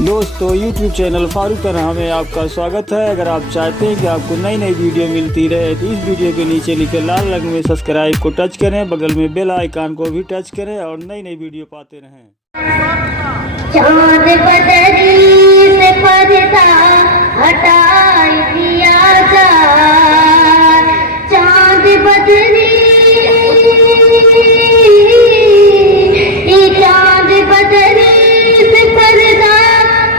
दोस्तों YouTube channel Farooq तनहा में आपका स्वागत है। अगर आप चाहते हैं कि आपको नई नई वीडियो मिलती रहे तो इस वीडियो के नीचे लिखे लाल रंग में सब्सक्राइब को टच करें, बगल में बेल आइकन को भी टच करें और नई नई वीडियो पाते रहें। चाँद बदरी से पर्दा हटा दिया जाए, चाँद बदरी चाँद बदरी से पर्दा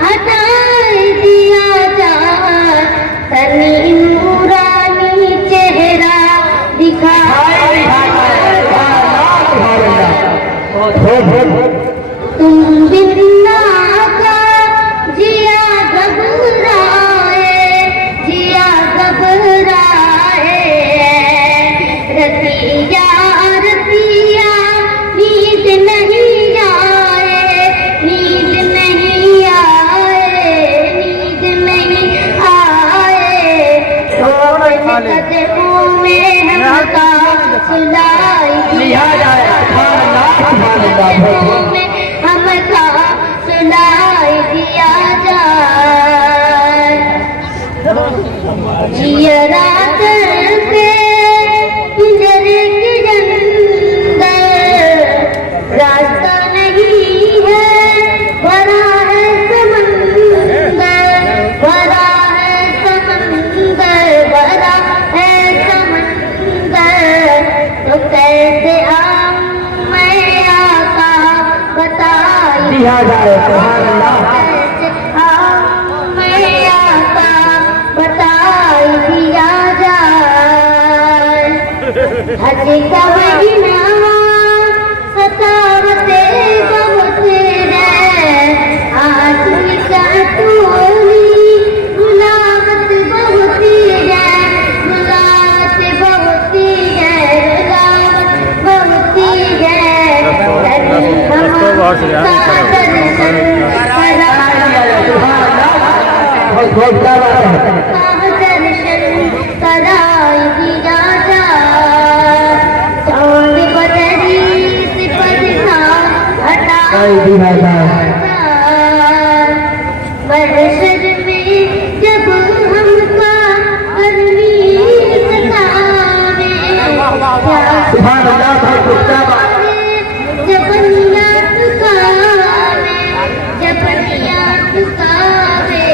हटा दिया जाए, तनी नूरानी चेहरा दिखा तुम बिना का जिया घबराए रतिया रतिया नींद नहीं आए, नींद नहीं आए, नींद नहीं आए, कदमों में हमका सुलाई दिया जाए, हमका सुनाई दिया जाए। जियरा करके पिंजरे के अंदर रास्ता नहीं है, भरा है समंदर, भरा है समंदर, भरा है समंदर, तो कैसे दिया जाए, मैं आता बताई दिया जाए। हज का महीना सतावते बहुत है, आज का टोली गुलाबत बहुत है, गुलाबत बहुत है, गुलाबत बहुत दर्शन कराई दिया जाए, चाँद बदरी से पर्दा हटा दिया जाए। बरसर में जब हमका गर्मी सतावे,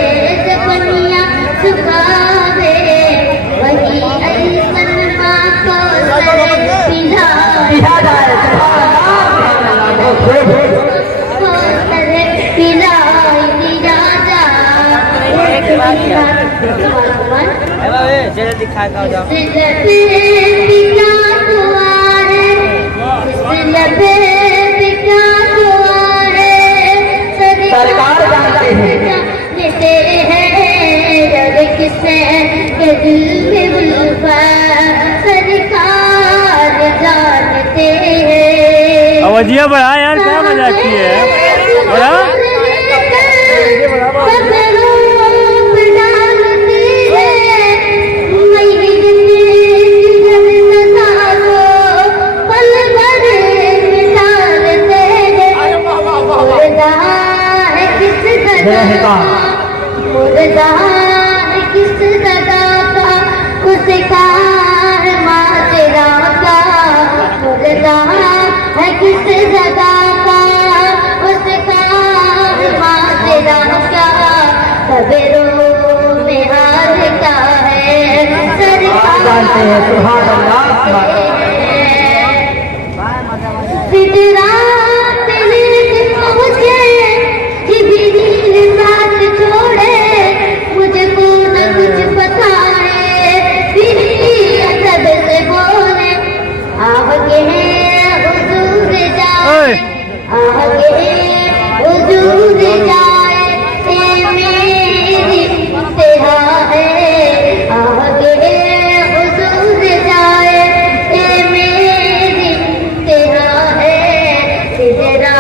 जबनिया सुखावे, वही ऐसन माँ को पिलाई दिया सरकार जानते हैं किसने के दिल में उल्फा, सरकार जानते हैं। आवाज़िया बढ़ा यार, क्या मजाक की है, बढ़ा किस जगह का उसका है माजरा का, मुर्दा है किस जगह का उसका है माजरा का, खबरों में हाल का है सरकार छोड़े, मुझको न कुछ बताए, फिर अदब से बोले आगे हुजूर जाए, आगे हुजूर जाए, मेरी इंतहा है, आगे हुजूर जाए, मेरी इंतहा है, सिजरा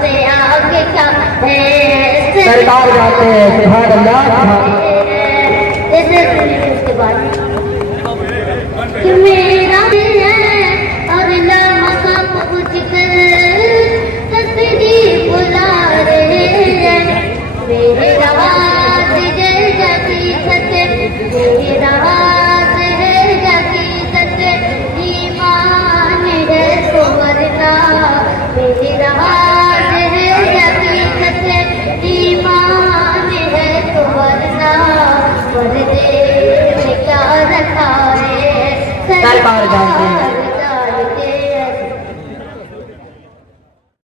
से आगे का है सरकार जाते हैं। सुभान अल्लाह। उसके बाद मेरा है और लम्हा पहुँच कर तस्वीर बुला रहे हैं, मेरे